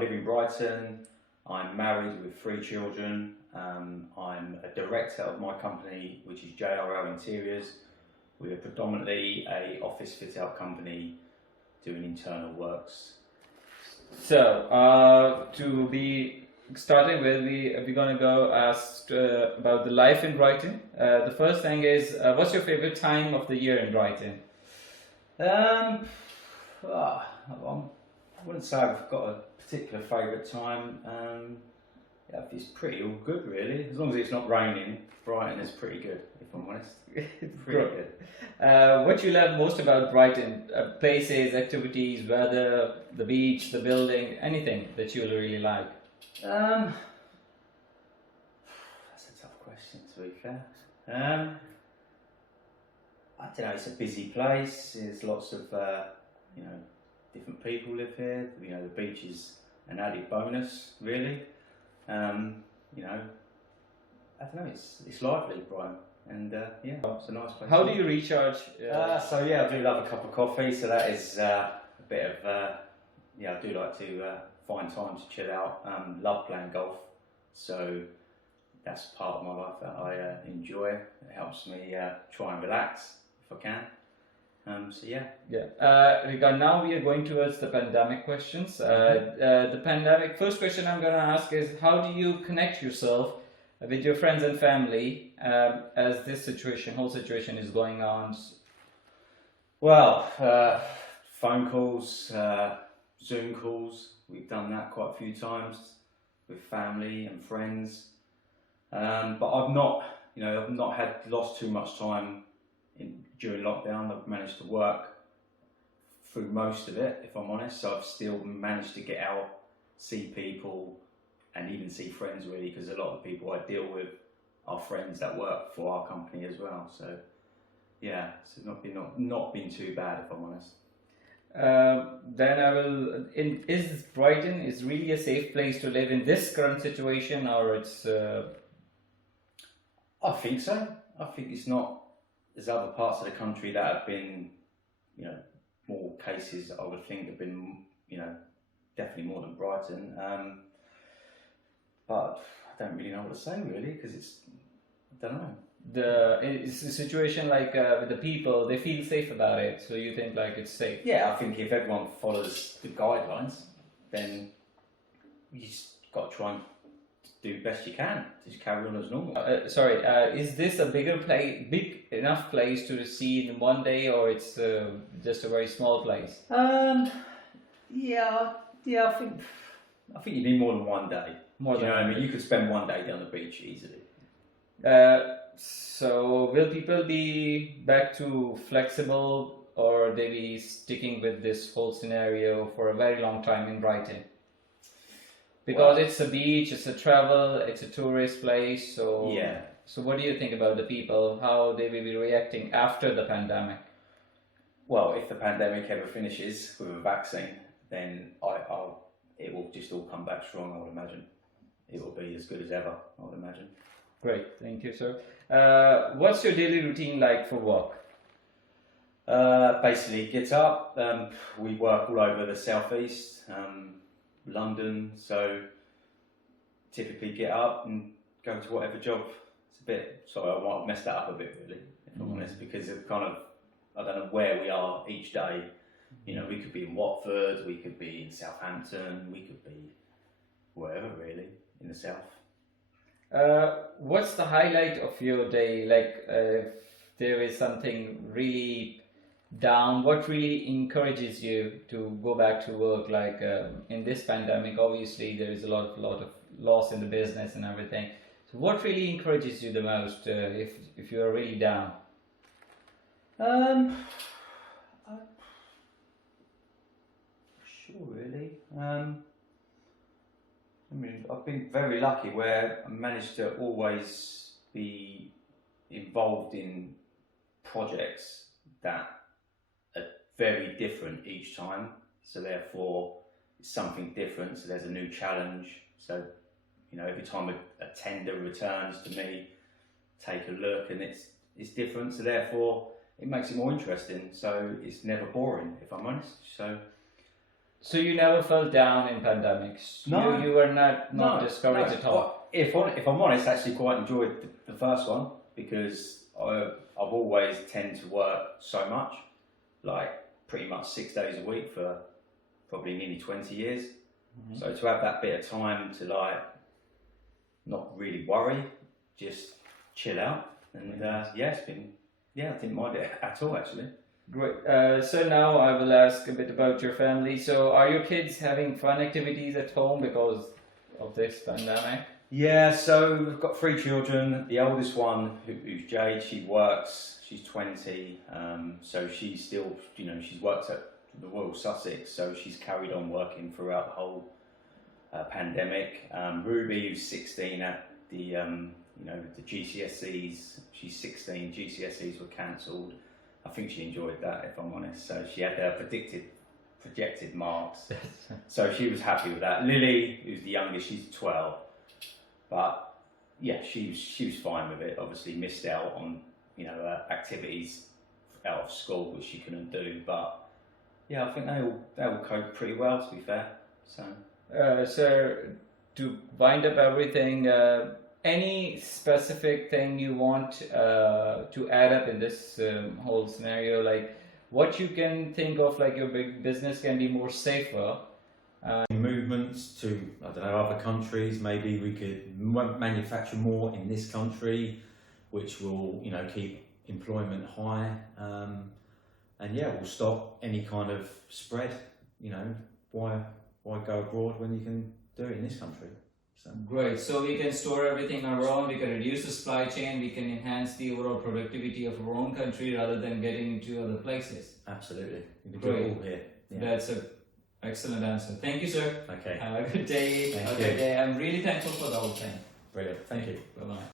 live in Brighton. I'm married with 3 children. I'm a director of my company, which is JRL Interiors. We are predominantly a office fit-out company doing internal works. So, to be starting with, we're going to go ask about the life in Brighton. The first thing is, what's your favorite time of the year in Brighton? I wouldn't say I've got a particular favourite time. Yeah, it's pretty all good really. As long as it's not raining, Brighton is pretty good, if I'm honest. Pretty good. What do you love most about Brighton? Places, activities, weather, the beach, the building, anything that you really like? That's a tough question, to be fair. I don't know, it's a busy place. There's lots of, different people live here. You know, the beach is an added bonus, really. I don't know, it's lively, Brighton, and it's a nice place. How do you recharge? So yeah, I do love a cup of coffee, so that is a bit of, I do like to find time to chill out. Love playing golf, so that's part of my life that I enjoy. It helps me try and relax if I can. Now we are going towards the pandemic questions. The pandemic, first question I'm going to ask is, how do you connect yourself with your friends and family as this whole situation is going on? Well, phone calls, Zoom calls, we've done that quite a few times with family and friends. But I've not lost too much time during lockdown. I've managed to work through most of it, if I'm honest, so I've still managed to get out, see people, and even see friends really, because a lot of the people I deal with are friends that work for our company as well. So yeah, it's not been too bad, if I'm honest. Is Brighton is really a safe place to live in this current situation, or it's? I think so. I think it's not. There's other parts of the country that have been, more cases. I would think have been, definitely more than Brighton. But I don't really know what to say really, because I don't know. It's a situation like with the people, they feel safe about it. So you think like it's safe? Yeah, I think if everyone follows the guidelines, then you just got to try and do the best you can. Just carry on as normal. Is this a big enough place to see in one day, or it's just a very small place? Yeah. I think you need more than one day. You could spend one day down the beach easily. So will people be back to flexible, or they be sticking with this whole scenario for a very long time in Brighton? Because it's a beach, it's a travel, it's a tourist place. So yeah. So what do you think about the people? How they will be reacting after the pandemic? Well, if the pandemic ever finishes with a vaccine, then it will just all come back strong, I would imagine. It will be as good as ever, I would imagine. Great, thank you, sir. What's your daily routine like for work? Basically, get up. We work all over the southeast, London, so typically get up and go to whatever job. It's a bit, sorry, I might mess that up a bit really, if I'm honest, because of I don't know where we are each day. We could be in Watford, we could be in Southampton, we could be wherever really in the south. What's the highlight of your day? Like, if there is something really down, what really encourages you to go back to work? Like in this pandemic, obviously there is a lot of loss in the business and everything. So what really encourages you the most if you are really down? Sure, really. I've been very lucky where I managed to always be involved in projects that are very different each time. So therefore, it's something different. So there's a new challenge. So every time a tender returns to me, take a look, and it's different. So therefore, it makes it more interesting. So it's never boring, if I'm honest. So So you never fell down in pandemics? No. You were not discouraged at all? Well, if I'm honest, I actually quite enjoyed the first one because I've always tend to work so much, like pretty much 6 days a week for probably nearly 20 years. Mm-hmm. So to have that bit of time to like not really worry, just chill out, and it's been, I didn't mind it at all actually. Great. So now I will ask a bit about your family. So are your kids having fun activities at home because of this pandemic? Yeah, so we've got 3 children. The oldest one, who's Jade, she works. She's 20, so she's still, she's worked at the Royal Sussex, so she's carried on working throughout the whole pandemic. Ruby, who's 16 at the the GCSEs. She's 16. GCSEs were cancelled. I think she enjoyed that, if I'm honest. So she had her projected marks, so she was happy with that. Lily, who's the youngest, she's 12, but yeah, she was fine with it. Obviously, missed out on activities out of school which she couldn't do, but yeah, I think they all cope pretty well, to be fair. So to wind up everything, any specific thing you want to add up in this whole scenario, like what you can think of, like your big business can be more safer? Movements to, I don't know, other countries. Maybe we could manufacture more in this country, which will keep employment high, and we'll stop any kind of spread. Why go abroad when you can do it in this country? So. Great. So we can store everything on our own, we can reduce the supply chain, we can enhance the overall productivity of our own country rather than getting into other places. Absolutely. We can do it all here. Yeah. That's an excellent answer. Thank you, sir. Okay. Have a good day. Thank Have a you. good day. I'm really thankful for the whole thing. Brilliant. Thank you. Bye-bye.